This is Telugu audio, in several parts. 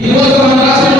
ఈరోజు మన రాష్ట్ర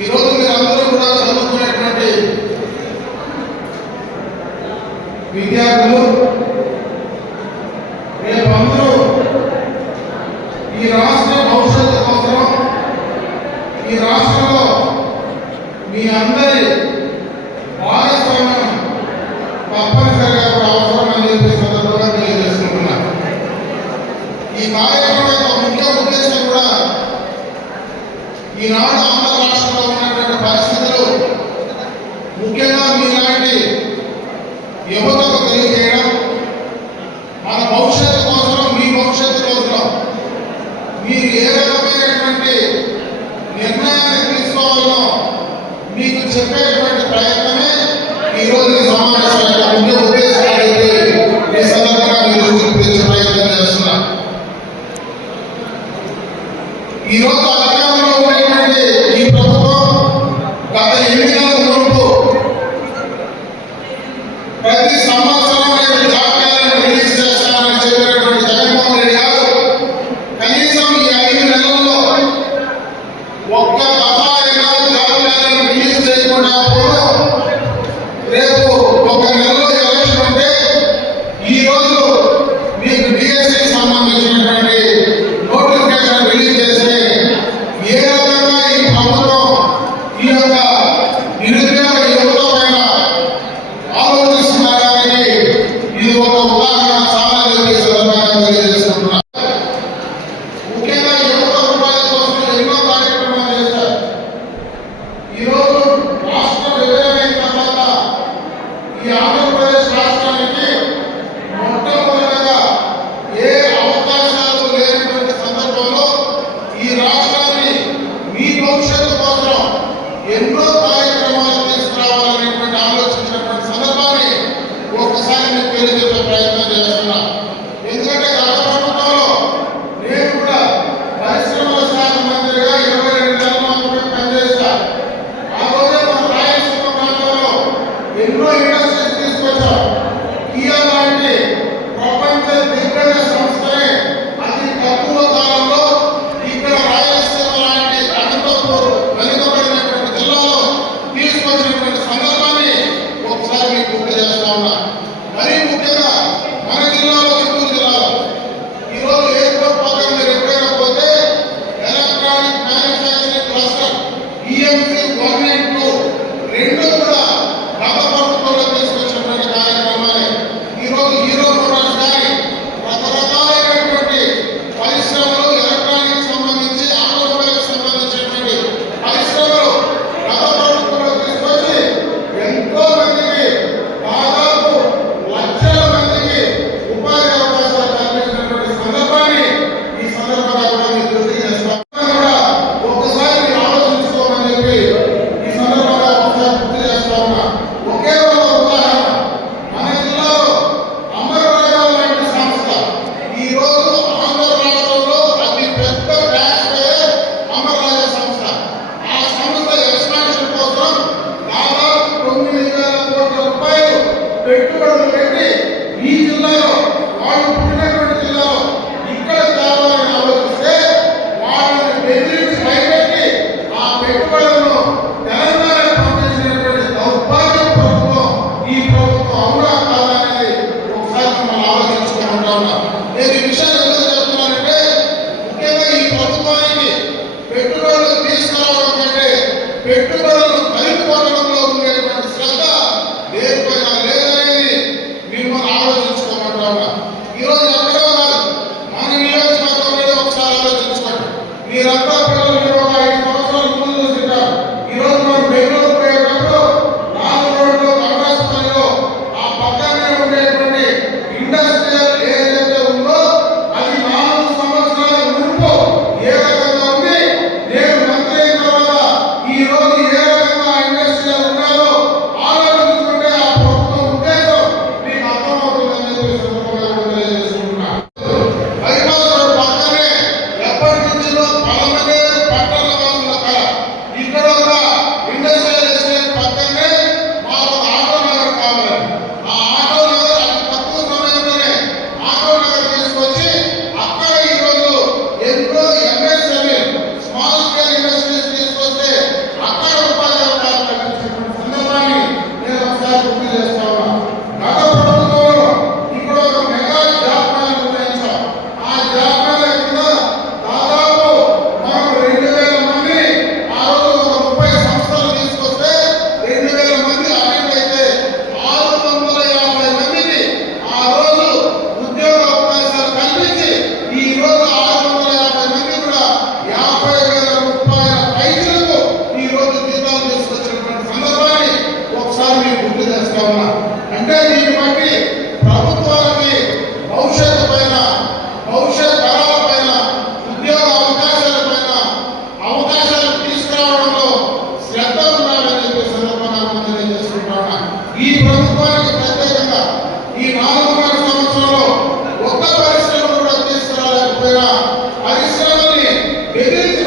ఈరోజు మీరందరూ కూడా చదువుకునేటువంటి విద్యార్థులు siempre మన జిల్లాలో Amen.